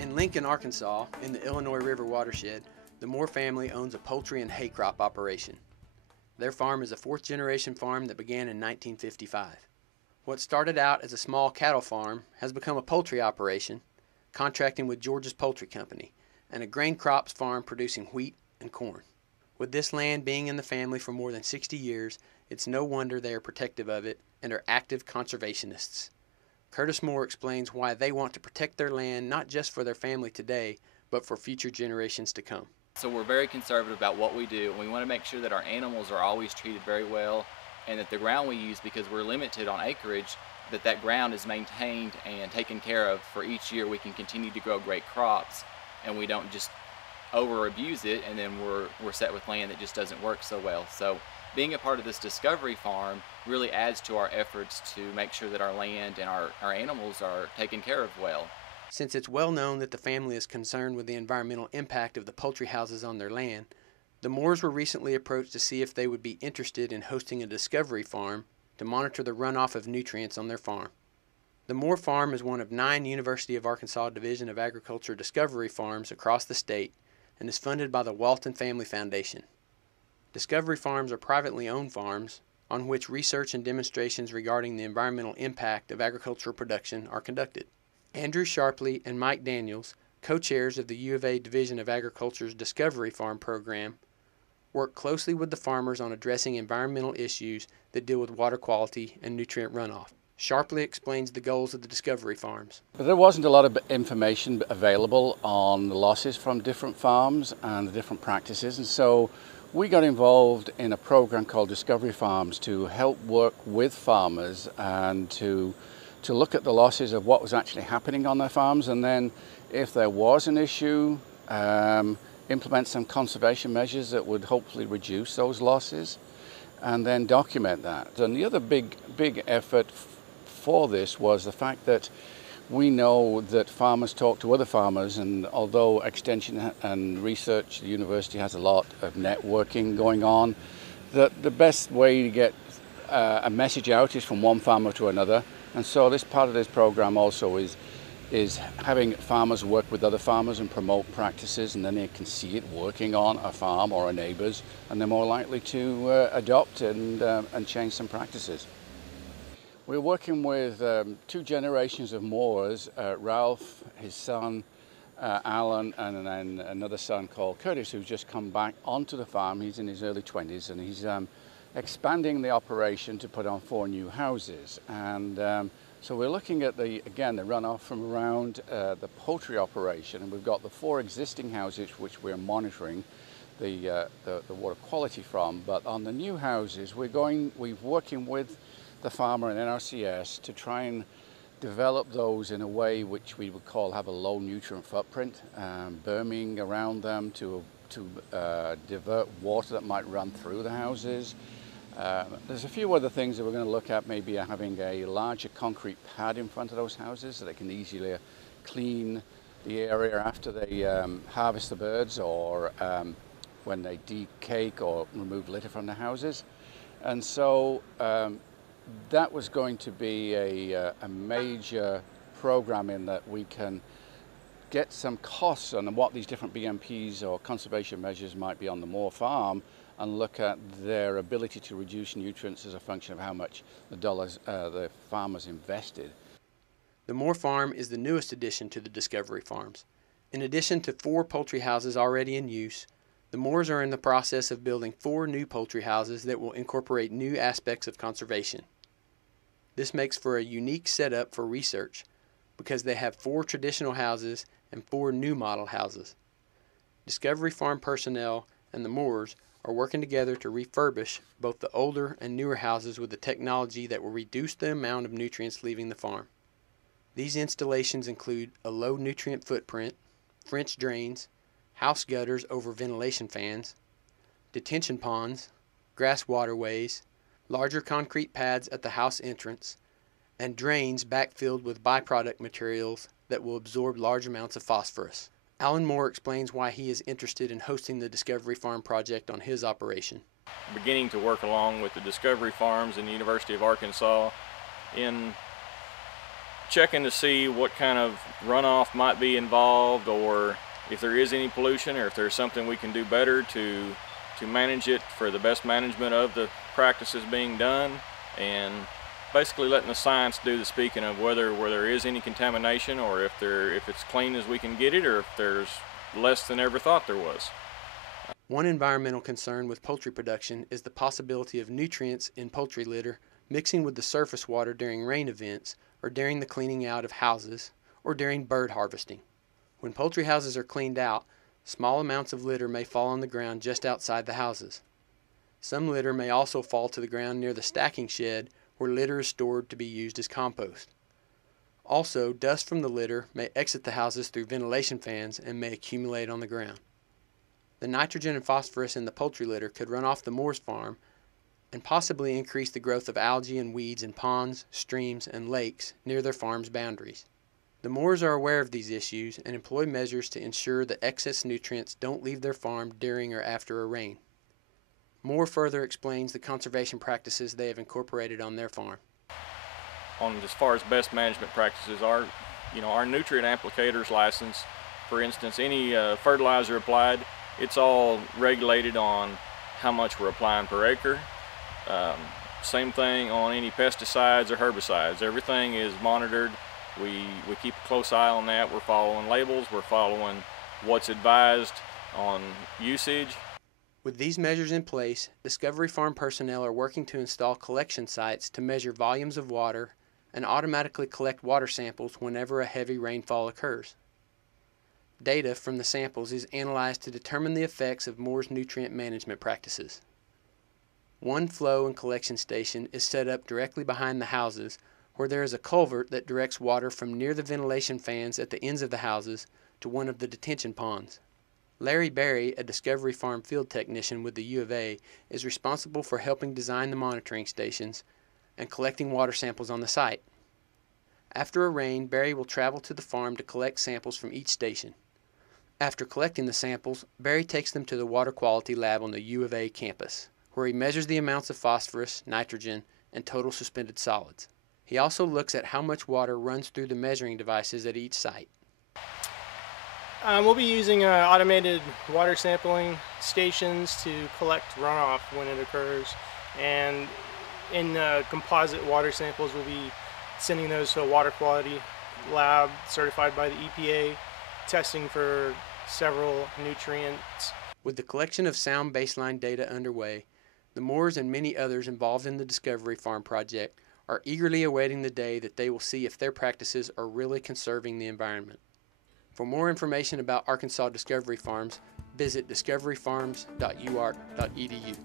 In Lincoln, Arkansas, in the Illinois River watershed, the Moore family owns a poultry and hay crop operation. Their farm is a fourth-generation farm that began in 1955. What started out as a small cattle farm has become a poultry operation, contracting with George's Poultry Company, and a grain crops farm producing wheat and corn. With this land being in the family for more than 60 years, it's no wonder they are protective of it and are active conservationists. Curtis Moore explains why they want to protect their land not just for their family today, but for future generations to come. So we're very conservative about what we do, and we want to make sure that our animals are always treated very well, and that the ground we use, because we're limited on acreage, that ground is maintained and taken care of for each year. We can continue to grow great crops, and we don't just over abuse it, and then we're set with land that just doesn't work so well. So being a part of this Discovery Farm really adds to our efforts to make sure that our land and our animals are taken care of well. Since it's well known that the family is concerned with the environmental impact of the poultry houses on their land, the Moores were recently approached to see if they would be interested in hosting a Discovery Farm to monitor the runoff of nutrients on their farm. The Moore Farm is one of 9 University of Arkansas Division of Agriculture Discovery Farms across the state and is funded by the Walton Family Foundation. Discovery Farms are privately owned farms on which research and demonstrations regarding the environmental impact of agricultural production are conducted. Andrew Sharpley and Mike Daniels, co-chairs of the U of A Division of Agriculture's Discovery Farm program, work closely with the farmers on addressing environmental issues that deal with water quality and nutrient runoff. Sharpley explains the goals of the Discovery Farms. There wasn't a lot of information available on the losses from different farms and the different practices, and so we got involved in a program called Discovery Farms to help work with farmers and to look at the losses of what was actually happening on their farms, and then if there was an issue, implement some conservation measures that would hopefully reduce those losses, and then document that. And the other big effort for this was the fact that we know that farmers talk to other farmers, and although Extension and Research, the university has a lot of networking going on, that the best way to get a message out is from one farmer to another. And so this part of this program also is having farmers work with other farmers and promote practices, and then they can see it working on a farm or a neighbor's, and they're more likely to adopt and change some practices. We're working with 2 generations of Moores, Ralph, his son, Alan, and then another son called Curtis, who's just come back onto the farm. He's in his early 20s, and he's expanding the operation to put on 4 new houses. And so we're looking at the runoff from around the poultry operation, and we've got the 4 existing houses which we're monitoring the water quality from. But on the new houses, we're working with the farmer and NRCS to try and develop those in a way which we would call have a low nutrient footprint, berming around them to divert water that might run through the houses. There's a few other things that we're going to look at, maybe having a larger concrete pad in front of those houses so they can easily clean the area after they harvest the birds, or when they decake or remove litter from the houses. And so that was going to be a major program in that we can get some costs on what these different BMPs or conservation measures might be on the Moore farm, and look at their ability to reduce nutrients as a function of how much the farmers invested. The Moore Farm is the newest addition to the Discovery Farms. In addition to 4 poultry houses already in use, the Moores are in the process of building 4 new poultry houses that will incorporate new aspects of conservation. This makes for a unique setup for research because they have 4 traditional houses and 4 new model houses. Discovery Farm personnel and the Moores are working together to refurbish both the older and newer houses with the technology that will reduce the amount of nutrients leaving the farm. These installations include a low nutrient footprint, French drains, house gutters over ventilation fans, detention ponds, grass waterways, larger concrete pads at the house entrance, and drains backfilled with byproduct materials that will absorb large amounts of phosphorus. Alan Moore explains why he is interested in hosting the Discovery Farm project on his operation. Beginning to work along with the Discovery Farms and the University of Arkansas in checking to see what kind of runoff might be involved, or if there is any pollution, or if there's something we can do better to manage it for the best management of the practices being done, and basically letting the science do the speaking of whether there is any contamination, or if it's clean as we can get it, or if there's less than ever thought there was. One environmental concern with poultry production is the possibility of nutrients in poultry litter mixing with the surface water during rain events, or during the cleaning out of houses, or during bird harvesting. When poultry houses are cleaned out, small amounts of litter may fall on the ground just outside the houses. Some litter may also fall to the ground near the stacking shed where litter is stored to be used as compost. Also, dust from the litter may exit the houses through ventilation fans and may accumulate on the ground. The nitrogen and phosphorus in the poultry litter could run off the Moores farm and possibly increase the growth of algae and weeds in ponds, streams, and lakes near their farm's boundaries. The Moores are aware of these issues and employ measures to ensure that excess nutrients don't leave their farm during or after a rain. Moore further explains the conservation practices they have incorporated on their farm. As far as best management practices, our nutrient applicators license, for instance, any fertilizer applied, it's all regulated on how much we're applying per acre. Same thing on any pesticides or herbicides. Everything is monitored. We keep a close eye on that. We're following labels. We're following what's advised on usage. With these measures in place, Discovery Farm personnel are working to install collection sites to measure volumes of water and automatically collect water samples whenever a heavy rainfall occurs. Data from the samples is analyzed to determine the effects of Moore's nutrient management practices. One flow and collection station is set up directly behind the houses, where there is a culvert that directs water from near the ventilation fans at the ends of the houses to one of the detention ponds. Larry Berry, a Discovery Farm field technician with the U of A, is responsible for helping design the monitoring stations and collecting water samples on the site. After a rain, Berry will travel to the farm to collect samples from each station. After collecting the samples, Berry takes them to the water quality lab on the U of A campus, where he measures the amounts of phosphorus, nitrogen, and total suspended solids. He also looks at how much water runs through the measuring devices at each site. We'll be using automated water sampling stations to collect runoff when it occurs, and in composite water samples we'll be sending those to a water quality lab certified by the EPA, testing for several nutrients. With the collection of sound baseline data underway, the Moores and many others involved in the Discovery Farm project are eagerly awaiting the day that they will see if their practices are really conserving the environment. For more information about Arkansas Discovery Farms, visit discoveryfarms.uark.edu.